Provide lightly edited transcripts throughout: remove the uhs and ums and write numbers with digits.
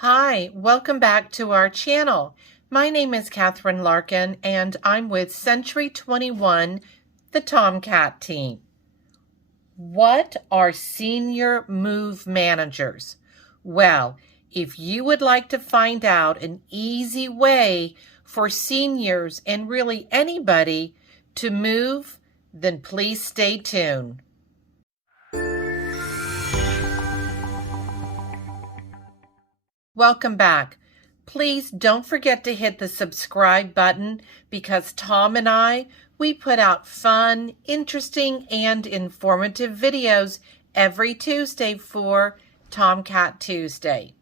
Hi, welcome back to our channel. My name is Catherine Larkin and I'm with Century 21, the TomKat Team. What are senior move managers? Well, if you would like to find out an easy way for seniors and really anybody to move, then please stay tuned. Welcome back. Please don't forget to hit the subscribe button because Tom and we put out fun, interesting, and informative videos every Tuesday for TomKat Tuesday.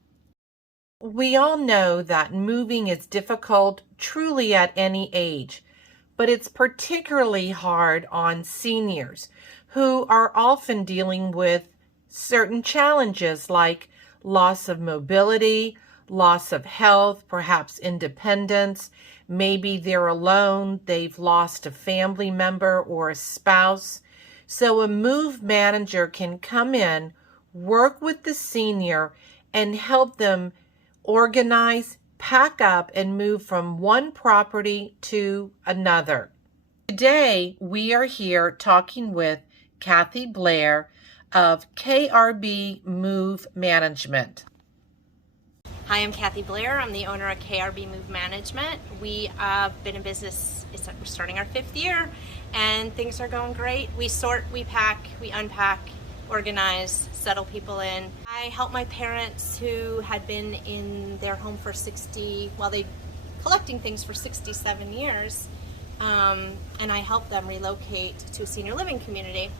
We all know that moving is difficult truly at any age, but it's particularly hard on seniors who are often dealing with certain challenges like loss of mobility, loss of health, perhaps independence. Maybe they're alone, they've lost a family member or a spouse. So a move manager can come in, work with the senior, and help them organize, pack up, and move from one property to another. Today, we are here talking with Kathy Blair of KRB Move Management. Hi, I'm Kathy Blair. I'm the owner of KRB Move Management. We have been in business, we're starting our 5th year, and things are going great. We sort, we pack, we unpack, organize, settle people in. I help my parents who had been in their home for collecting things for 67 years, and I help them relocate to a senior living community.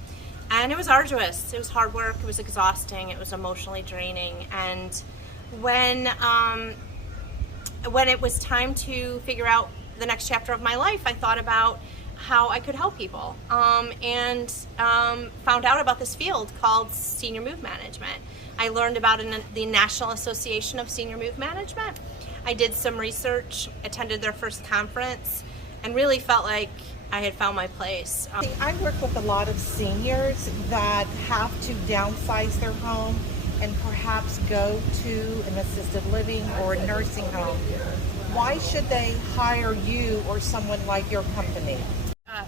And it was arduous, it was hard work, it was exhausting, it was emotionally draining. And when it was time to figure out the next chapter of my life, I thought about how I could help people, and found out about this field called Senior Move Management. I learned about the National Association of Senior Move Management. I did some research, attended their first conference, and really felt like I had found my place. I work with a lot of seniors that have to downsize their home and perhaps go to an assisted living or a nursing home. Why should they hire you or someone like your company?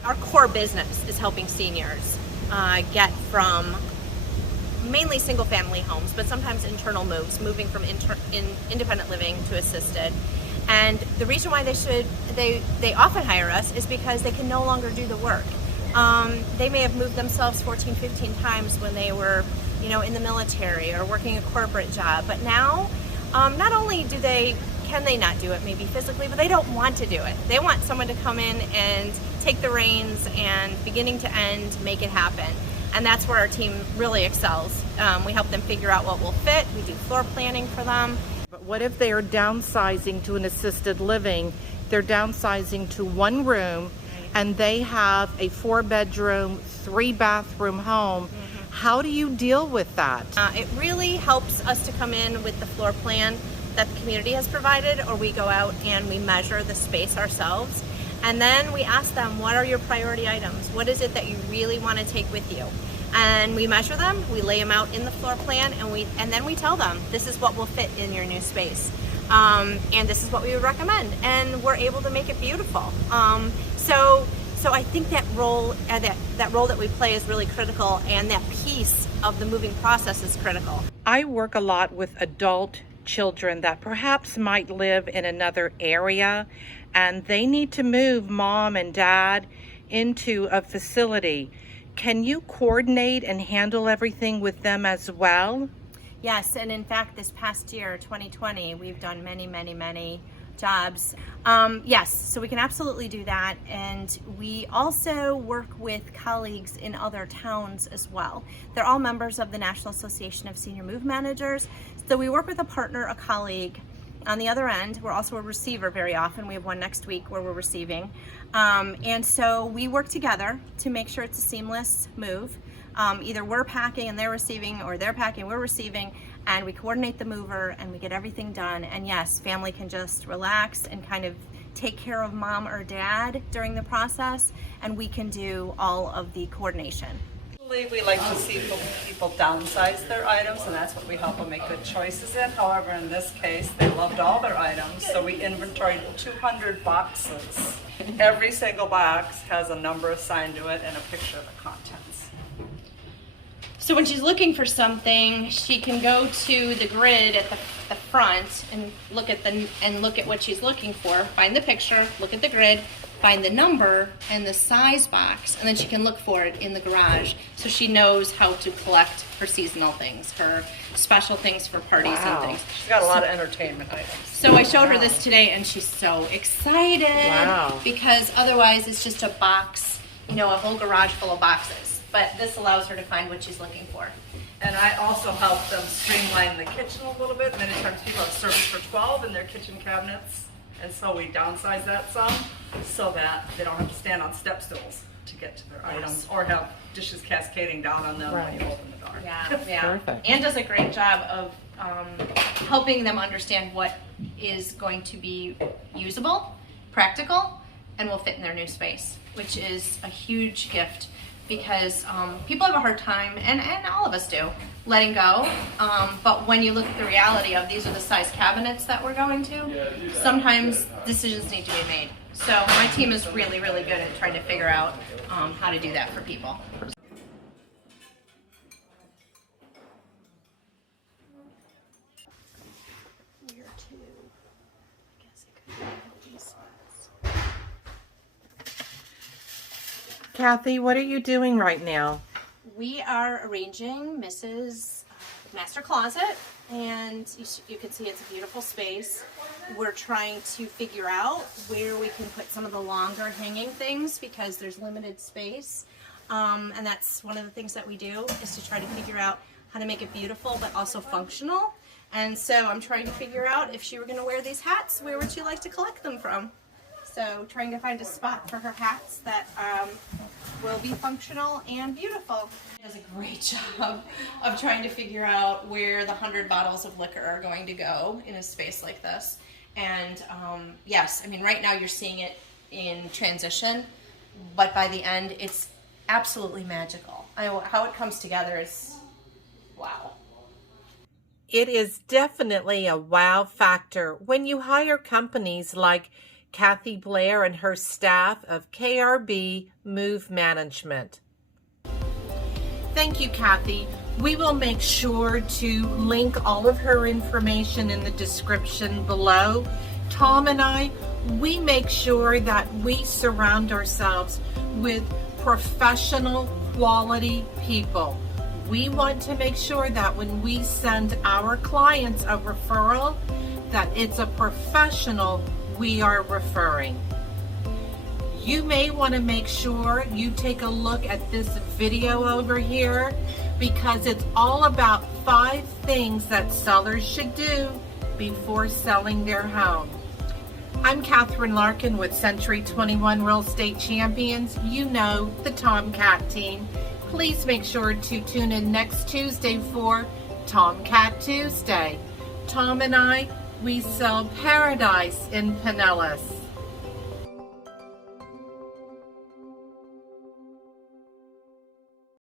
Our core business is helping seniors get from mainly single family homes, but sometimes internal moves, moving from independent living to assisted. And the reason why they often hire us is because they can no longer do the work. They may have moved themselves 14, 15 times when they were, in the military or working a corporate job. But now, not only can they not do it maybe physically, but they don't want to do it. They want someone to come in and take the reins and beginning to end, make it happen. And that's where our team really excels. We help them figure out what will fit. We do floor planning for them. But what if they are downsizing to an assisted living? They're downsizing to one room and they have a 4-bedroom, 3-bathroom home. How do you deal with that? It really helps us to come in with the floor plan that the community has provided, or we go out and we measure the space ourselves. And then we ask them, what are your priority items? What is it that you really want to take with you? And we measure them, we lay them out in the floor plan, and then we tell them, this is what will fit in your new space. And this is what we would recommend. And we're able to make it beautiful. So I think that role that we play is really critical, and that piece of the moving process is critical. I work a lot with adult children that perhaps might live in another area and they need to move mom and dad into a facility. Can you coordinate and handle everything with them as well? Yes, and in fact, this past year, 2020, we've done many jobs. Yes, so we can absolutely do that. And we also work with colleagues in other towns as well. They're all members of the National Association of Senior Move Managers. So we work with a partner, a colleague. On the other end, we're also a receiver very often. We have one next week where we're receiving. And so we work together to make sure it's a seamless move. Either we're packing and they're receiving, or they're packing, we're receiving, and we coordinate the mover and we get everything done. And yes, family can just relax and kind of take care of mom or dad during the process, and we can do all of the coordination. We like to see people downsize their items, and that's what we help them make good choices in. However, in this case, they loved all their items, so we inventoried 200 boxes. Every single box has a number assigned to it and a picture of the contents. So when she's looking for something, she can go to the grid at the front and look at what she's looking for, find the picture, look at the grid, find the number and the size box, and then she can look for it in the garage, so she knows how to collect her seasonal things, her special things for parties and things. She's got a lot of entertainment items. So I showed her this today, and she's so excited because otherwise it's just a box, a whole garage full of boxes. But this allows her to find what she's looking for. And I also help them streamline the kitchen a little bit. Many times people have service for 12 in their kitchen cabinets, and so we downsize that some so that they don't have to stand on step stools to get to their items or have dishes cascading down on them when you open the door. Yeah. Perfect. Anne does a great job of helping them understand what is going to be usable, practical, and will fit in their new space, which is a huge gift because people have a hard time, and all of us do, letting go. But when you look at the reality of these are the size cabinets that we're going to, sometimes decisions need to be made. So my team is really, really good at trying to figure out how to do that for people. Kathy, what are you doing right now? We are arranging Mrs. Master Closet, and you can see it's a beautiful space. We're trying to figure out where we can put some of the longer hanging things because there's limited space. And that's one of the things that we do, is to try to figure out how to make it beautiful but also functional. And so I'm trying to figure out if she were going to wear these hats, where would she like to collect them from? So trying to find a spot for her hats that will be functional and beautiful. She does a great job of trying to figure out where the 100 bottles of liquor are going to go in a space like this. And yes, I mean, right now you're seeing it in transition, but by the end, it's absolutely magical. How it comes together is wow. It is definitely a wow factor when you hire companies like Kathy Blair and her staff of KRB Move Management. Thank you, Kathy. We will make sure to link all of her information in the description below. Tom and I, we make sure that we surround ourselves with professional, quality people. We want to make sure that when we send our clients a referral, that it's a professional we are referring. You may want to make sure you take a look at this video over here because it's all about 5 things that sellers should do before selling their home. I'm Catherine Larkin with Century 21 Real Estate Champions. You know, the TomKat Team. Please make sure to tune in next Tuesday for TomKat Tuesday. Tom and I, we sell paradise in Pinellas.